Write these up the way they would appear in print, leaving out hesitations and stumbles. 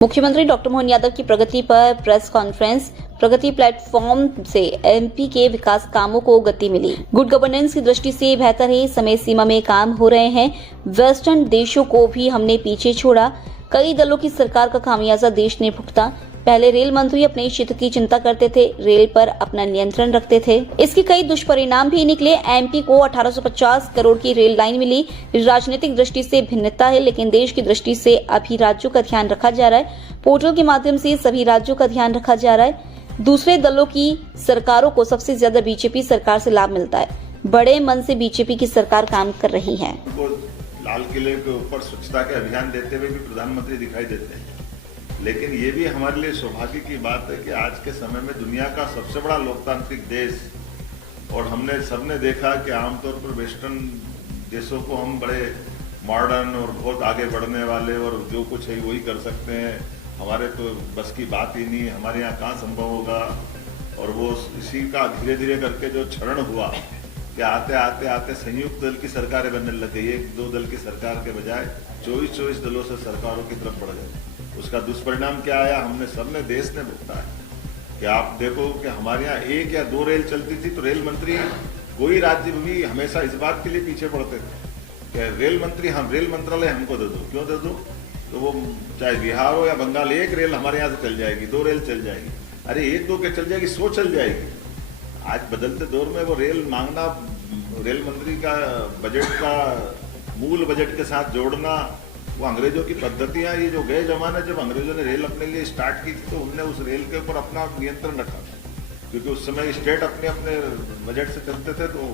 मुख्यमंत्री डॉक्टर मोहन यादव की प्रगति पर प्रेस कॉन्फ्रेंस। प्रगति प्लेटफॉर्म से एमपी के विकास कामों को गति मिली। गुड गवर्नेंस की दृष्टि से बेहतर है, समय सीमा में काम हो रहे हैं। वेस्टर्न देशों को भी हमने पीछे छोड़ा। कई दलों की सरकार का खामियाजा देश ने भुगता। पहले रेल मंत्री अपने हित की चिंता करते थे, रेल पर अपना नियंत्रण रखते थे। इसके कई दुष्परिणाम भी निकले। एमपी को 1850 करोड़ की रेल लाइन मिली। राजनीतिक दृष्टि से भिन्नता है, लेकिन देश की दृष्टि से अभी राज्यों का ध्यान रखा जा रहा है। पोर्टल के माध्यम से सभी राज्यों का ध्यान रखा जा रहा है। दूसरे दलों की सरकारों को सबसे ज्यादा बीजेपी सरकार से लाभ मिलता है। बड़े मन से बीजेपी की सरकार काम कर रही है। लाल किले के ऊपर स्वच्छता के अभियान देते हुए भी प्रधानमंत्री दिखाई देते हैं, लेकिन ये भी हमारे लिए सौभाग्य की बात है कि आज के समय में दुनिया का सबसे बड़ा लोकतांत्रिक देश, और हमने सबने देखा कि आमतौर पर वेस्टर्न देशों को हम बड़े मॉडर्न और बहुत आगे बढ़ने वाले और जो कुछ है वही कर सकते हैं, हमारे तो बस की बात ही नहीं, हमारे यहाँ कहाँ संभव होगा। और वो इसी का धीरे धीरे करके जो क्षरण हुआ कि आते आते आते संयुक्त दल की सरकारें बनने लग गई। एक दो दल की सरकार के बजाय 24 दलों से सरकारों की तरफ बढ़ गए। उसका दुष्परिणाम क्या आया, हमने सबने, देश ने भुगता है। कि आप देखो कि हमारे यहाँ एक या दो रेल चलती थी तो रेल मंत्री कोई राज्य भी हमेशा इस बात के लिए पीछे पड़ते थे कि रेल मंत्री, हम रेल मंत्रालय हमको दे दो। क्यों दे दो? तो वो चाहे बिहार हो या बंगाल, एक रेल हमारे यहाँ से चल जाएगी, दो रेल चल जाएगी। अरे एक दो के चल जाएगी, 100 चल जाएगी। आज बदलते दौर में वो रेल मांगना, रेल मंत्री का बजट का मूल बजट के साथ जोड़ना, वो अंग्रेजों की पद्धतियां, ये जो गए जमाने जब अंग्रेजों ने रेल अपने लिए स्टार्ट की थी तो उनने उस रेल के ऊपर अपना नियंत्रण रखा था, क्योंकि उस समय स्टेट अपने अपने बजट से चलते थे तो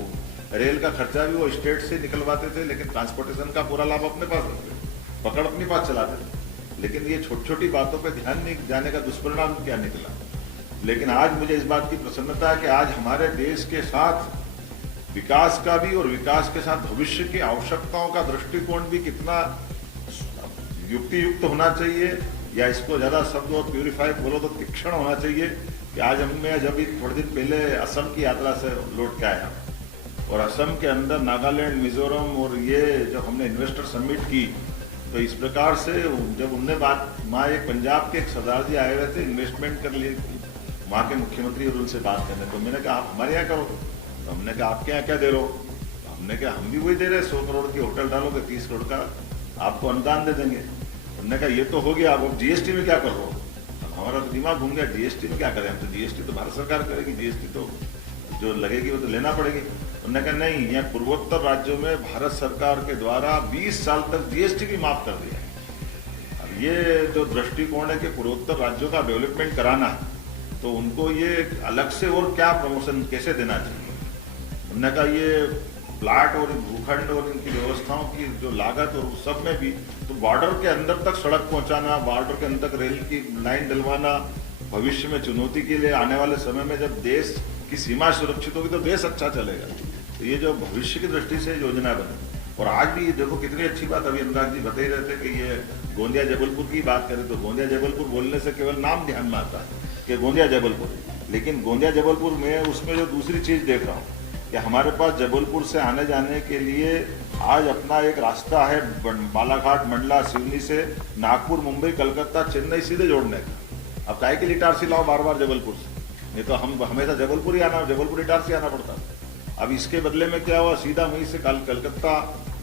रेल का खर्चा भी वो स्टेट से निकलवाते थे, लेकिन ट्रांसपोर्टेशन का पूरा लाभ अपने पास रखते, पकड़ अपने पास चलाते थे। लेकिन ये छोटी छोटी बातों पर ध्यान नहीं जाने का दुष्परिणाम क्या निकला। लेकिन आज मुझे इस बात की प्रसन्नता है कि आज हमारे देश के साथ विकास का भी और विकास के साथ भविष्य की आवश्यकताओं का दृष्टिकोण भी कितना युक्ति युक्त होना चाहिए, या इसको ज्यादा शब्द और प्यूरिफाई बोलो तो तीक्ष्ण होना चाहिए। कि आज मैं जब थोड़े दिन पहले असम की यात्रा से लौट के आया और असम के अंदर नागालैंड, मिजोरम और ये जब हमने इन्वेस्टर समिट की तो इस प्रकार से जब उनने बात, वहाँ एक पंजाब के एक सरदार जी आए हुए थे इन्वेस्टमेंट कर लिए वहाँ के मुख्यमंत्री और उनसे बात करने, तो मैंने कहा आप हमारे यहाँ करो। तो हमने कहा आपके यहाँ क्या दे रहे हो? तो हमने कहा हम भी वही दे रहे हैं, 100 करोड़ की होटल डालोगे 30 करोड़ का आपको अनुदान दे देंगे। हमने कहा ये तो हो गया, आप जीएसटी में क्या कर रहे हो? हमारा तो दिमाग घूम गया, जीएसटी में क्या करें हम? तो जीएसटी तो भारत सरकार करेगी, जीएसटी तो जो लगेगी वो तो लेना पड़ेगी। उन्होंने कहा नहीं, यहाँ पूर्वोत्तर राज्यों में भारत सरकार के द्वारा 20 साल तक जीएसटी भी माफ कर दिया है। अब ये जो दृष्टिकोण है कि पूर्वोत्तर राज्यों का डेवलपमेंट कराना है, तो उनको ये अलग से और क्या प्रमोशन कैसे देना चाहिए। उन्होंने कहा ये प्लाट और भूखंड और इनकी व्यवस्थाओं की जो लागत और सब में भी, तो बॉर्डर के अंदर तक सड़क पहुंचाना, बॉर्डर के अंदर तक रेल की लाइन डलवाना, भविष्य में चुनौती के लिए आने वाले समय में जब देश की सीमा सुरक्षित होगी तो देश अच्छा चलेगा। तो ये जो भविष्य की दृष्टि से योजना बनी। और आज भी देखो कितनी अच्छी बात, अभी अनुराग जी बता ही रहे थे कि ये गोंदिया जबलपुर की बात करें तो गोंदिया जबलपुर बोलने से केवल नाम ध्यान में आता है कि गोंदिया जबलपुर, लेकिन गोंदिया जबलपुर में उसमें जो दूसरी चीज देख रहा हूँ कि हमारे पास जबलपुर से आने जाने के लिए आज अपना एक रास्ता है बालाघाट, मंडला, सिवनी से नागपुर, मुंबई, कलकत्ता, चेन्नई सीधे जोड़ने का। अब काहे के लिए इटारसी लाओ बार बार जबलपुर से? नहीं तो हम हमेशा जबलपुर ही आना, जबलपुर इटारसी आना पड़ता। अब इसके बदले में क्या हुआ, सीधा वहीं से कलकत्ता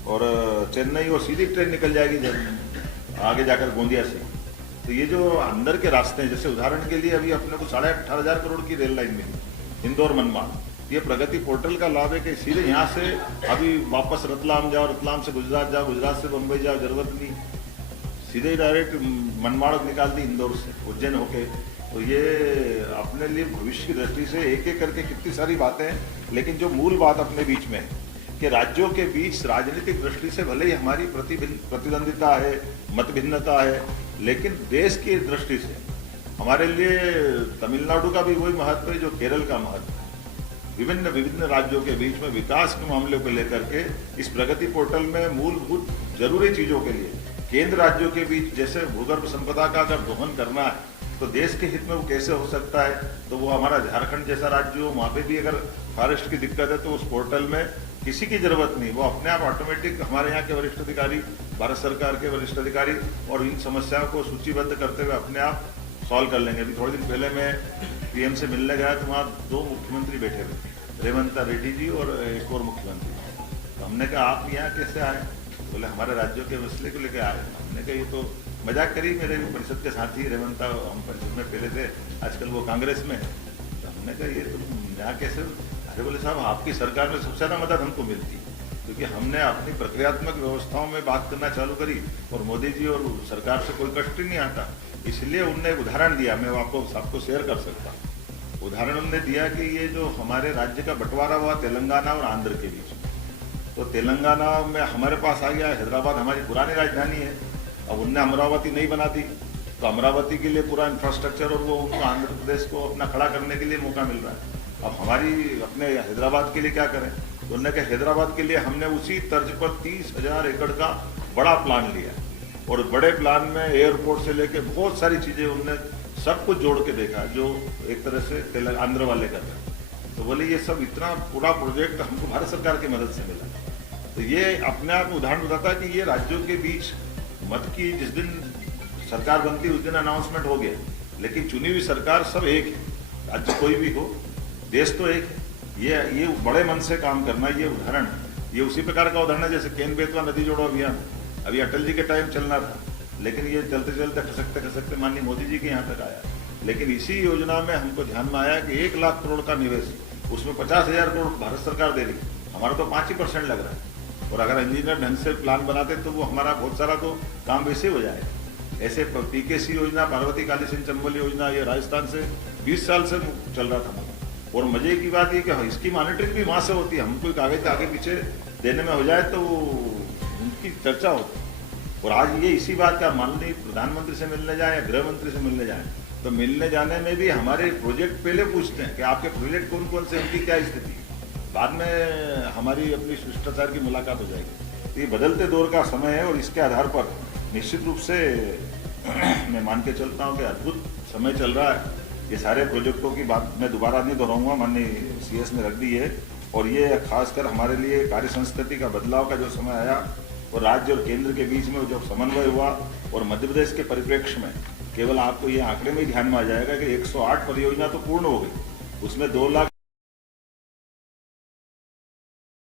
और चेन्नई और सीधी ट्रेन निकल जाएगी आगे जाकर गोंदिया से। तो ये जो अंदर के रास्ते हैं, जैसे उदाहरण के लिए अभी अपने को 18,500 करोड़ की रेल लाइन मिली इंदौर मनमाड़, ये प्रगति पोर्टल का लाभ है कि सीधे यहाँ से अभी वापस रतलाम जाओ, रतलाम से गुजरात जाओ, गुजरात से बम्बई जाओ, जरूरत नहीं, सीधे डायरेक्ट मनमाड़ निकाल दी इंदौर से, उज्जैन होके। तो ये अपने लिए भविष्य की दृष्टि से एक एक करके कितनी सारी बातें हैं, लेकिन जो मूल बात अपने बीच में है कि राज्यों के बीच राजनीतिक दृष्टि से भले ही हमारी प्रतिद्वंदिता है, मतभिन्नता है, लेकिन देश की दृष्टि से हमारे लिए तमिलनाडु का भी वही महत्व है जो केरल का महत्व है। विभिन्न राज्यों के बीच में विकास के मामलों को लेकर के इस प्रगति पोर्टल में मूलभूत जरूरी चीजों के लिए केंद्र राज्यों के बीच, जैसे भूगर्भ संपदा का अगर दोहन करना है तो देश के हित में वो कैसे हो सकता है, तो वो हमारा झारखंड जैसा राज्य हो, वहाँ पे भी अगर फॉरेस्ट की दिक्कत है तो उस पोर्टल में किसी की जरूरत नहीं, वो अपने आप ऑटोमेटिक हमारे यहाँ के वरिष्ठ अधिकारी, भारत सरकार के वरिष्ठ अधिकारी और इन समस्याओं को सूचीबद्ध करते हुए अपने आप सॉल्व कर लेंगे। अभी थोड़े दिन पहले मैं पीएम से मिलने गया तो वहाँ 2 मुख्यमंत्री बैठे हुए, रेवंत रेड्डी जी और एक और मुख्यमंत्री। तो हमने कहा आप यहाँ कैसे आए? बोले हमारे राज्यों के मसले को लेकर आए। हमने कहा ये तो मजाक करी, मेरे परिषद के साथी रेवंत, हम परिषद में पहले थे, आजकल वो कांग्रेस में। तो हमने कहा ये तुम यहाँ कैसे? अरे बोले साहब आपकी सरकार में सबसे ज़्यादा मदद हमको मिलती, क्योंकि हमने अपनी प्रक्रियात्मक व्यवस्थाओं में बात करना चालू करी और मोदी जी और सरकार से कोई कष्ट ही नहीं आता। इसलिए उनने एक उदाहरण दिया, मैं आपको शेयर कर सकता हूँ। उदाहरण उन्होंने दिया कि ये जो हमारे राज्य का बंटवारा हुआ तेलंगाना और आंध्र के बीच, तो तेलंगाना में हमारे पास आ गया, हैदराबाद हमारी पुरानी राजधानी है, अब उनने अमरावती नहीं बना दी, तो अमरावती के लिए पूरा इंफ्रास्ट्रक्चर और वो उनको आंध्र प्रदेश को अपना खड़ा करने के लिए मौका मिल रहा है। अब हमारी अपने हैदराबाद के लिए क्या करें? तो उन्होंने कहा हैदराबाद के लिए हमने उसी तर्ज पर 30,000 एकड़ का बड़ा प्लान लिया और बड़े प्लान में एयरपोर्ट से लेके बहुत सारी चीजें उनने सब कुछ जोड़ के देखा जो एक तरह से आंध्र वाले कर रहे हैं। तो बोले ये सब इतना पूरा प्रोजेक्ट हमको भारत सरकार की मदद से मिला। तो ये अपने आप उदाहरण बताता है कि ये राज्यों के बीच मत की जिस दिन सरकार बनती उस दिन अनाउंसमेंट हो गया, लेकिन चुनी हुई सरकार सब एक है। राज्य कोई भी हो, देश तो एक है। ये बड़े मन से काम करना, ये उदाहरण, ये उसी प्रकार का उदाहरण है जैसे केन बेतवा नदी जोड़ो अभियान अभी अटल जी के टाइम चलना था, लेकिन ये चलते चलते खसकते माननीय मोदी जी के यहाँ तक आया। लेकिन इसी योजना में हमको ध्यान में आया कि 1 लाख करोड़ का निवेश, उसमें 50,000 करोड़ भारत सरकार दे रही, हमारा तो 5% लग रहा है। और अगर इंजीनियर ढंग से प्लान बनाते तो वो हमारा बहुत सारा तो काम वैसे हो जाएगा। ऐसे पीकेसी योजना, पार्वती काली सिंह चंबल योजना, ये राजस्थान से 20 साल से चल रहा था। और मजे की बात ये कि इसकी मॉनिटरिंग भी वहाँ से होती है, हमको कागज आगे पीछे देने में हो जाए तो उनकी चर्चा होती है। और आज ये इसी बात का माननीय प्रधानमंत्री से मिलने जाए या गृह मंत्री से मिलने जाए तो मिलने जाने में भी हमारे प्रोजेक्ट पहले पूछते हैं कि आपके प्रोजेक्ट कौन कौन से, उनकी क्या स्थिति है। बाद में हमारी अपनी शिष्टाचार की मुलाकात हो जाएगी। तो ये बदलते दौर का समय है और इसके आधार पर निश्चित रूप से मैं मान के चलता हूँ कि अद्भुत समय चल रहा है। ये सारे प्रोजेक्टों की बात मैं दोबारा नहीं दोहराऊंगा, माननीय सीएस ने रख दी है। और ये खासकर हमारे लिए कार्य संस्कृति का बदलाव का जो समय आया और राज्य और केंद्र के बीच में जो समन्वय हुआ और मध्य प्रदेश के परिप्रेक्ष्य में केवल आपको ये आंकड़े में ही ध्यान में आ जाएगा कि 108 परियोजना तो पूर्ण हो गई, उसमें 2 लाख